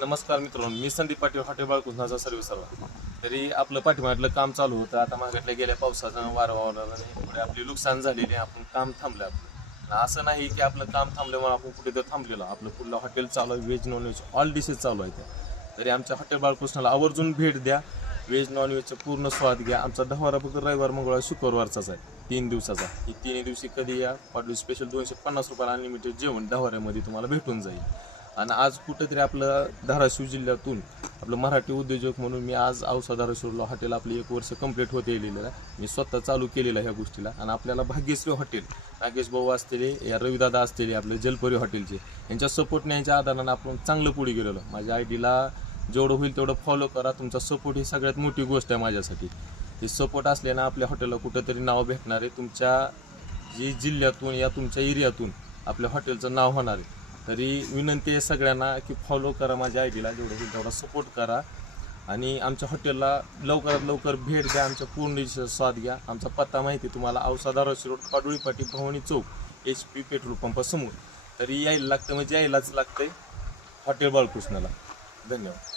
नमस्कार मित्रांनो, मी Sandeep Patil, hotel बाळकृष्णाचा service सर्वा. तरी आपलं पाठीमागलं काम चालू होतं. आता मागल्या गेल्या पावसाचं वारंवार थोडी आपली नुकसान झालेली, आपण काम थांबलं आपलं. असं नाही की आपलं काम थांबल्यामुळे आपण कुठे तर थांबलेलो. आपलं पुढलं हॉटेल चालू आहे, veg non veg all dishes चालू आहे. तरी आमच्या हॉटेल बाळकृष्णाला आवर्जून भेट द्या. व्हेज नॉन व्हेजचा पूर्ण स्वाद घ्या. आमचा दहावारा फक्त रविवार मंगळवार शुक्रवारचाच आहे, 3 दिवसाचा. ही 3 दिवशी कधी या, हॉटेल स्पेशल 250 रुपयाला अनलिमिटेड जेवण दहावाऱ्यामध्ये तुम्हाला भेटून जाईल. आणि आज कुठंतरी आपलं धाराशिव जिल्ह्यातून आपलं मराठी उद्योजक म्हणून मी आज औसा धाराशिवला हॉटेल आपलं 1 वर्ष कंप्लीट होत येलेलं आहे. मी स्वतः चालू केलेलं आहे ह्या गोष्टीला. आणि आपल्याला भाग्यश्री हॉटेल, नागेश भाऊ असलेले, या रविदादा असलेले आपले जलपरी हॉटेलचे, यांच्या सपोर्टने यांच्या आधारानं आपण चांगलं पुढे गेलेलो. माझ्या आयडीला जेवढं होईल तेवढं फॉलो करा. तुमचा सपोर्ट ही सगळ्यात मोठी गोष्ट आहे माझ्यासाठी. हे सपोर्ट असल्यानं आपल्या हॉटेलला कुठंतरी नाव भेटणार आहे. तुमच्या जी जिल्ह्यातून या तुमच्या एरियातून आपल्या हॉटेलचं नाव होणार आहे. तरी विनंती आहे सगळ्यांना की फॉलो करा माझ्या आयडीला, जेवढं होईल तेवढा सपोर्ट करा. आणि आमच्या हॉटेलला लवकरात लवकर भेट द्या. आमच्या पूर्ण स्वाद घ्या. आमचा पत्ता माहिती तुम्हाला, औसा धाराशिव रोड, पाडोळी पाटी, भवानी चौक, HP पेट्रोल पंपासमोर. तरी यायला लागतं म्हणजे यायलाच लागतंय हॉटेल बाळकृष्णाला. धन्यवाद.